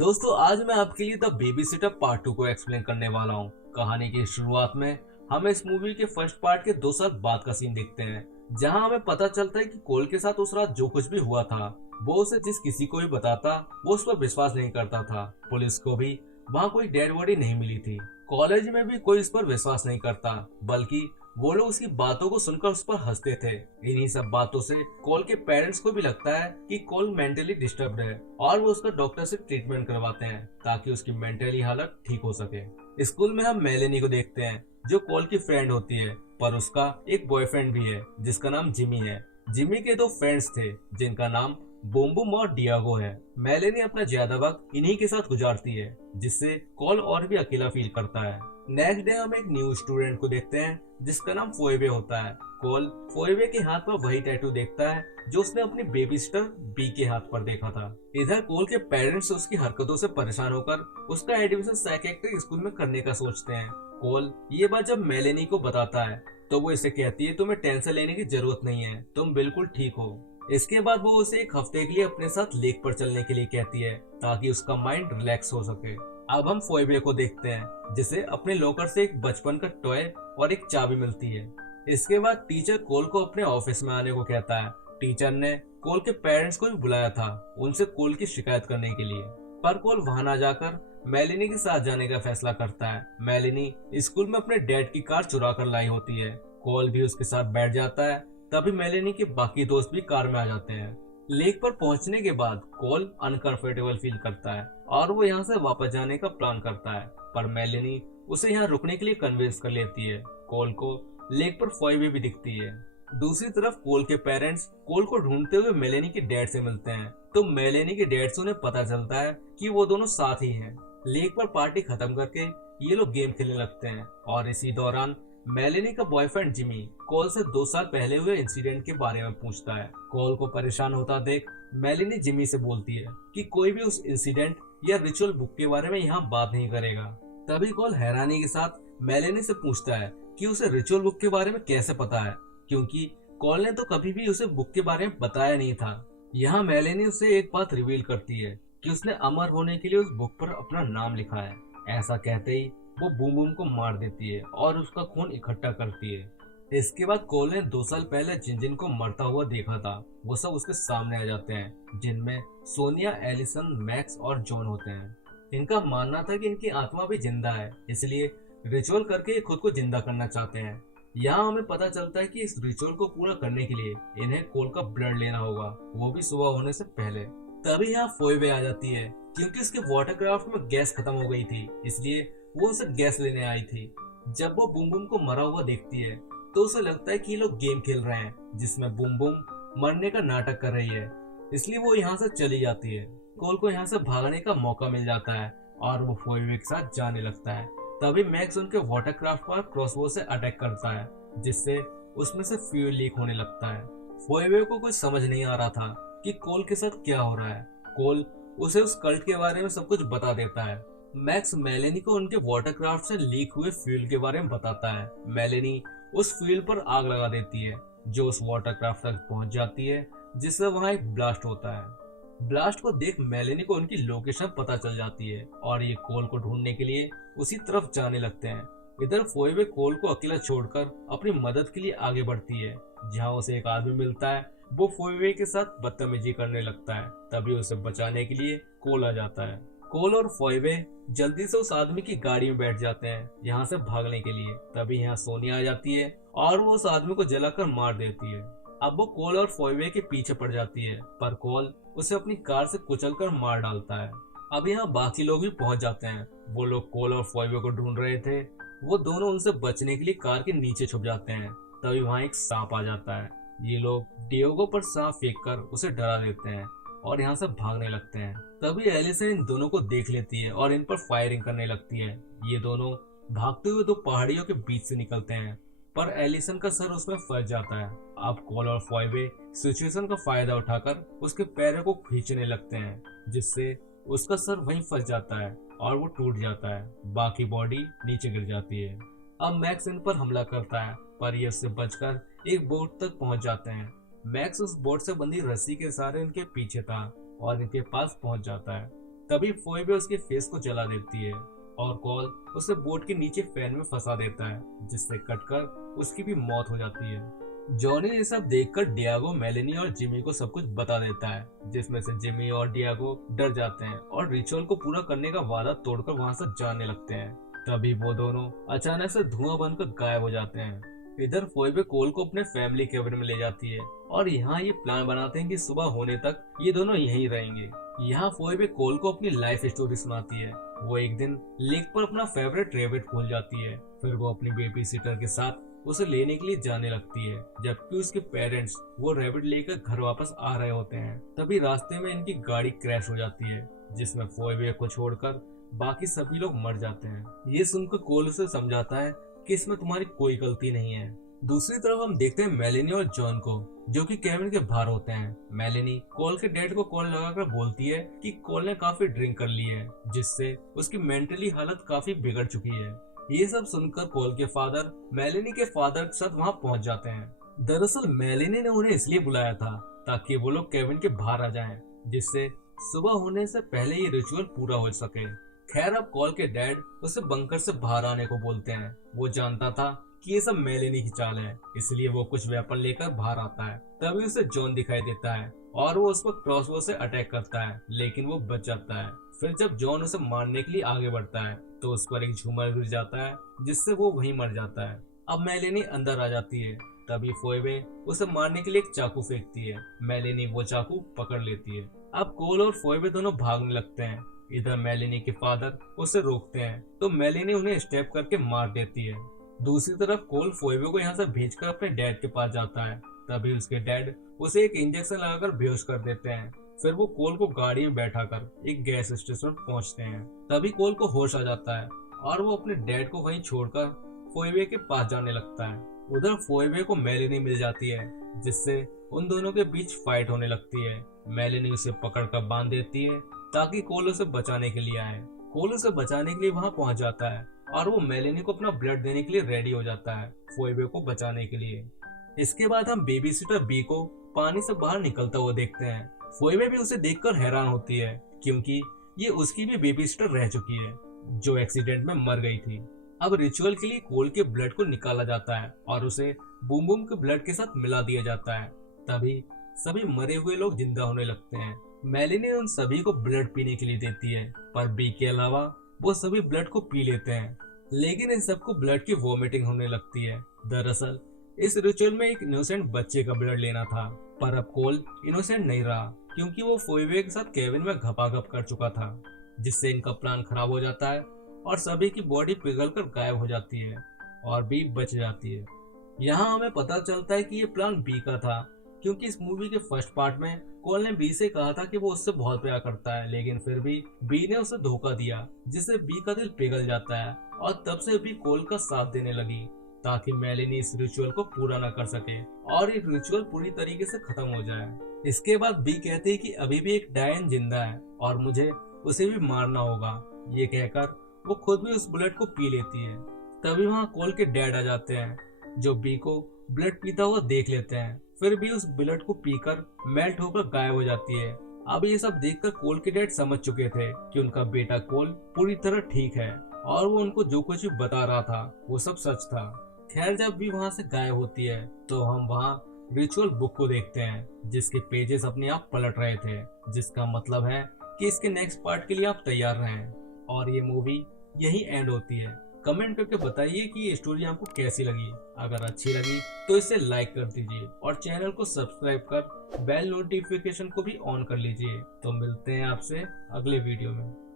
दोस्तों आज मैं आपके लिए द बेबी सिटर पार्ट 2 को एक्सप्लेन करने वाला हूँ। कहानी की शुरुआत में हम इस मूवी के फर्स्ट पार्ट के 2 साल बाद का सीन देखते हैं, जहाँ हमें पता चलता है कि कोल के साथ उस रात जो कुछ भी हुआ था वो उसे जिस किसी को भी बताता वो उस पर विश्वास नहीं करता था। पुलिस को भी वहाँ कोई डेड बॉडी नहीं मिली थी। कॉलेज में भी कोई इस पर विश्वास नहीं करता, बल्कि वो लोग उसकी बातों को सुनकर उस पर हंसते थे। इन्हीं सब बातों से कॉल के पेरेंट्स को भी लगता है कि कॉल मेंटली डिस्टर्ब्ड है और वो उसका डॉक्टर से ट्रीटमेंट करवाते हैं ताकि उसकी मेंटली हालत ठीक हो सके। स्कूल में हम मेलेनी को देखते हैं जो कॉल की फ्रेंड होती है, पर उसका एक बॉयफ्रेंड भी है जिसका नाम जिमी है। जिमी के 2 फ्रेंड्स थे जिनका नाम बूम बूम और डियागो है। मेलेनी अपना ज्यादा वक्त इन्हीं के साथ गुजारती है, जिससे कॉल और भी अकेला फील करता है। नेक्स्ट डे हम एक न्यू स्टूडेंट को देखते हैं जिसका नाम फोएबे होता है। कॉल फोएबे के हाथ पर वही टैटू देखता है जो उसने अपनी बेबी सिस्टर बी के हाथ पर देखा था। इधर कॉल के पेरेंट्स उसकी हरकतों से परेशान होकर उसका एडमिशन साइकियाट्रिक स्कूल में करने का सोचते हैं। कॉल ये बात जब मेलेनी को बताता है तो वो इसे कहती है, तुम्हें टेंशन लेने की जरूरत नहीं है, तुम बिल्कुल ठीक हो। इसके बाद वो उसे एक हफ्ते के लिए अपने साथ लेक पर चलने के लिए कहती है ताकि उसका माइंड रिलैक्स हो सके। अब हम फोएबे को देखते हैं जिसे अपने लॉकर से एक बचपन का टॉय और एक चाबी मिलती है। इसके बाद टीचर कोल को अपने ऑफिस में आने को कहता है। टीचर ने कोल के पेरेंट्स को भी बुलाया था उनसे कोल की शिकायत करने के लिए, पर कोल वहां ना जाकर मेलिनी के साथ जाने का फैसला करता है। मेलिनी स्कूल में अपने डैड की कार चुरा कर लाई होती है। कोल भी उसके साथ बैठ जाता है। तभी मेलिनी के बाकी दोस्त भी कार में आ जाते हैं। लेक पर पहुंचने के बाद कोल अनकंफर्टेबल फील करता है और वो यहाँ से वापस जाने का प्लान करता है, पर मेलिनी उसे यहाँ रुकने के लिए कन्विंस कर लेती है। कोल को लेक पर फोएबे भी दिखती है। दूसरी तरफ कोल के पेरेंट्स कोल को ढूंढते हुए मेलेनी के डैड से मिलते हैं, तो मेलेनी के डैड से उन्हें पता चलता है कि वो दोनों साथ ही हैं। लेक पर पार्टी खत्म करके ये लोग गेम खेलने लगते हैं और इसी दौरान मेलेनी का बॉयफ्रेंड जिमी कोल से 2 साल पहले हुए इंसिडेंट के बारे में पूछता है। कोल को परेशान होता देख मेलेनी जिमी से बोलती है कि कोई भी उस इंसिडेंट या रिचुअल बुक के बारे में यहाँ बात नहीं करेगा। तभी कोल हैरानी के साथ मेलेनी से पूछता है कि उसे रिचुअल बुक के बारे में कैसे पता है, क्योंकि कोल ने तो कभी भी उसे बुक के बारे में बताया नहीं था। यहाँ मेलेनी उसे एक बात रिवील करती है कि उसने अमर होने के लिए उस बुक पर अपना नाम लिखा है। ऐसा कहते ही वो बूम बूम को मार देती है और उसका खून इकट्ठा करती है। इसके बाद कोल ने 2 साल पहले जिन जिन को मरता हुआ देखा था वो सब उसके सामने आ जाते हैं, जिनमें सोनिया, एलिसन, मैक्स और जॉन होते हैं। इनका मानना था कि इनकी आत्मा भी जिंदा है, इसलिए रिचुअल करके ये खुद को जिंदा करना चाहते हैं। यहाँ हमें पता चलता है कि इस रिचुअल को पूरा करने के लिए इन्हें कोल का ब्लड लेना होगा, वो भी सुबह होने से पहले। तभी यहाँ फोएबे आ जाती है क्योंकि उसके वाटरक्राफ्ट में गैस खत्म हो गई थी, इसलिए वो उसे गैस लेने आई थी। जब वो बूम बूम को मरा हुआ देखती है तो उसे लगता है कि ये लोग गेम खेल रहे हैं जिसमें बूम बूम मरने का नाटक कर रही है, इसलिए वो यहाँ से चली जाती है। कोल को यहाँ से भागने का मौका मिल जाता है और वो फोएबे के साथ जाने लगता है। तभी मैक्स उनके वाटरक्राफ्ट पर क्रॉसबो से अटैक करता है, जिससे उसमें से फ्यूल लीक होने लगता है। फोएबे को कुछ समझ नहीं आ रहा था कि कोल के साथ क्या हो रहा है। कोल उसे उस कल्ट के बारे में सब कुछ बता देता है। मैक्स मेलेनी को उनके वाटरक्राफ्ट से लीक हुए फ्यूल के बारे में बताता है। मेलेनी उस फ्यूल पर आग लगा देती है जो उस वाटरक्राफ्ट तक पहुंच जाती है, जिससे वहां एक ब्लास्ट होता है। ब्लास्ट को देख मेलेनी को उनकी लोकेशन पता चल जाती है और ये कोल को ढूंढने के लिए उसी तरफ जाने लगते हैं। इधर फोएबे कोल को अकेला छोड़कर अपनी मदद के लिए आगे बढ़ती है। जहां उसे एक आदमी मिलता है, वो फोएबे के साथ बदतमीजी करने लगता है। तभी उसे बचाने के लिए कोल आ जाता है। कोल और फोएबे जल्दी से उस आदमी की गाड़ी में बैठ जाते हैं यहाँ से भागने के लिए। तभी यहाँ सोनिया आ जाती है और वो उस आदमी को जलाकर मार देती है। अब वो कोल और फोएबे के पीछे पड़ जाती है, पर कोल उसे अपनी कार से कुचलकर मार डालता है। अब यहाँ बाकी लोग भी पहुंच जाते हैं। वो लोग कोल और फोएबे को ढूंढ रहे थे। वो दोनों उनसे बचने के लिए कार के नीचे छुप जाते हैं। तभी वहाँ एक सांप आ जाता है। ये लोग डियोगो पर सांप फेंक कर उसे डरा देते हैं और यहाँ से भागने लगते हैं। तभी एलिसन इन दोनों को देख लेती है और इन पर फायरिंग करने लगती है। ये दोनों भागते हुए 2 पहाड़ियों के बीच से निकलते हैं, पर एलिसन का सर उसमें फंस जाता है। अब कोल और फोएबे सिचुएशन का फायदा उठाकर उसके पैरों को खींचने लगते हैं, जिससे उसका सर वहीं फंस जाता है और वो टूट जाता है। बाकी बॉडी नीचे गिर जाती है। अब मैक्स इन पर हमला करता है, पर ये उससे बचकर एक बोट तक पहुंच जाते हैं। मैक्स उस बोट से बंधी रस्सी के सहारे इनके पीछे था और इनके पास पहुंच जाता है। तभी फोइबे उसके फेस को जला देती है और कॉल उसे बोट के नीचे फैन में फंसा देता है, जिससे कटकर उसकी भी मौत हो जाती है। जॉनी ये सब देखकर डियागो, मेलेनी और जिमी को सब कुछ बता देता है, जिसमें से जिमी और डियागो डर जाते हैं और रिचुअल को पूरा करने का वादा तोड़कर वहां से जाने लगते हैं। तभी वो दोनों अचानक से धुआं बनकर गायब हो जाते हैं। इधर फोइबे कोल को अपने फैमिली केबिन में ले जाती है और यहाँ ये प्लान बनाते हैं कि सुबह होने तक ये दोनों यहीं रहेंगे। यहाँ फोइबे कोल को अपनी लाइफ स्टोरी सुनाती है। वो एक दिन लेक पर अपना फेवरेट रैबिट भूल जाती है। फिर वो अपनी बेबी सिटर के साथ उसे लेने के लिए जाने लगती है, जबकि उसके पेरेंट्स वो रैबिट लेकर घर वापस आ रहे होते हैं। तभी रास्ते में इनकी गाड़ी क्रैश हो जाती है, जिसमें फोइबे को छोड़कर बाकी सभी लोग मर जाते हैं। ये सुनकर कोल उसे समझाता है कि इसमें तुम्हारी कोई गलती नहीं है। दूसरी तरफ हम देखते हैं मेलेनी और जॉन को, जो कि केविन के बाहर होते हैं। मेलेनी कोल के डैड को कॉल लगाकर बोलती है कि कोल ने काफी ड्रिंक कर ली है, जिससे उसकी मेंटली हालत काफी बिगड़ चुकी है। ये सब सुनकर कोल के फादर मेलेनी के फादर के साथ वहां पहुंच जाते हैं। दरअसल मेलेनी ने उन्हें इसलिए बुलाया था ताकि वो लोग केविन के बाहर आ जाएं, जिससे सुबह होने से पहले ये रिचुअल पूरा हो सके। खैर अब कॉल के डैड उसे बंकर से बाहर आने को बोलते हैं। वो जानता था कि ये सब मेलेनी की चाल है, इसलिए वो कुछ वेपन लेकर बाहर आता है। तभी उसे जॉन दिखाई देता है और वो उस पर क्रॉसबो से अटैक करता है, लेकिन वो बच जाता है। फिर जब जॉन उसे मारने के लिए आगे बढ़ता है तो उस पर एक झूमर गिर जाता है, जिससे वो वहीं मर जाता है। अब मेलेनी अंदर आ जाती है। तभी फोइबे उसे मारने के लिए एक चाकू फेंकती है। मेलेनी वो चाकू पकड़ लेती है। अब कोल और फोइबे दोनों भागने लगते हैं। इधर मेलेनी के फादर उसे रोकते हैं तो मेलेनी उन्हें स्टेप करके मार देती है। दूसरी तरफ कोल फोइबे को यहाँ से भेजकर अपने डैड के पास जाता है। तभी उसके डैड उसे एक इंजेक्शन लगाकर बेहोश कर देते हैं। फिर वो कोल को गाड़ी में बैठाकर एक गैस स्टेशन पहुंचते हैं। तभी कोल को होश आ जाता है और वो अपने डैड को वहीं छोड़कर फोइबे के पास जाने लगता है। उधर फोइबे को मेलेनी मिल जाती है, जिससे उन दोनों के बीच फाइट होने लगती है। मेलेनी उसे पकड़कर बांध देती है ताकि कोल उसे बचाने के लिए आए। कोल उसे बचाने के लिए वहां पहुंच जाता है और वो मेलेनी को अपना ब्लड देने के लिए रेडी हो जाता है फोइबे को बचाने के लिए। इसके बाद हम बेबी सिटर बी को पानी से बाहर निकलता हुआ देखते हैं। फोइबे भी उसे देखकर हैरान होती है, क्योंकि ये उसकी भी बेबी सिटर रह चुकी है, जो एक्सीडेंट में मर गई थी। अब रिचुअल के लिए कोल के ब्लड को निकाला जाता है और उसे बूम बूम के ब्लड के साथ मिला दिया जाता है। तभी सभी मरे हुए लोग जिंदा होने लगते हैं। मेलेनी उन सभी को ब्लड पीने के लिए देती है, पर बी के अलावा वो सभी ब्लड को पी लेते हैं, लेकिन इन सबको ब्लड की वॉमिटिंग होने लगती है। दरअसल इस रिचुअल में एक इनोसेंट बच्चे का ब्लड लेना था, पर अब कोल इनोसेंट नहीं रहा, क्योंकि वो फोइबे के साथ केविन में घपाघप कर चुका था, जिससे इनका प्लान खराब हो जाता है और सभी की बॉडी पिघलकर गायब हो जाती है और बी बच जाती है। यहाँ हमें पता चलता है कि ये प्लान बी का था, क्योंकि इस मूवी के फर्स्ट पार्ट में कोल ने बी से कहा था कि वो उससे बहुत प्यार करता है, लेकिन फिर भी बी ने उसे धोखा दिया, जिससे बी का दिल पिघल जाता है और तब से बी कोल का साथ देने लगी ताकि मेलेनी इस रिचुअल को पूरा न कर सके और ये रिचुअल पूरी तरीके से खत्म हो जाए। इसके बाद बी कहती है कि अभी भी एक डायन जिंदा है और मुझे उसे भी मारना होगा। ये कहकर वो खुद भी उस ब्लड को पी लेती है। तभी वहाँ कोल के डैड आ जाते हैं, जो बी को ब्लड पीता हुआ देख लेते हैं। फिर भी उस ब्लड को पीकर मेल्ट होकर गायब हो जाती है। अब ये सब देखकर कोल के डैड समझ चुके थे कि उनका बेटा कोल पूरी तरह ठीक है और वो उनको जो कुछ भी बता रहा था वो सब सच था। खैर जब भी वहाँ से गायब होती है तो हम वहाँ रिचुअल बुक को देखते हैं, जिसके पेजेस अपने आप पलट रहे थे, जिसका मतलब है कि इसके नेक्स्ट पार्ट के लिए आप तैयार रहें। और ये मूवी यही एंड होती है। कमेंट करके बताइए कि ये स्टोरी आपको कैसी लगी। अगर अच्छी लगी तो इसे लाइक कर दीजिए और चैनल को सब्सक्राइब कर बेल नोटिफिकेशन को भी ऑन कर लीजिए। तो मिलते हैं आपसे अगले वीडियो में।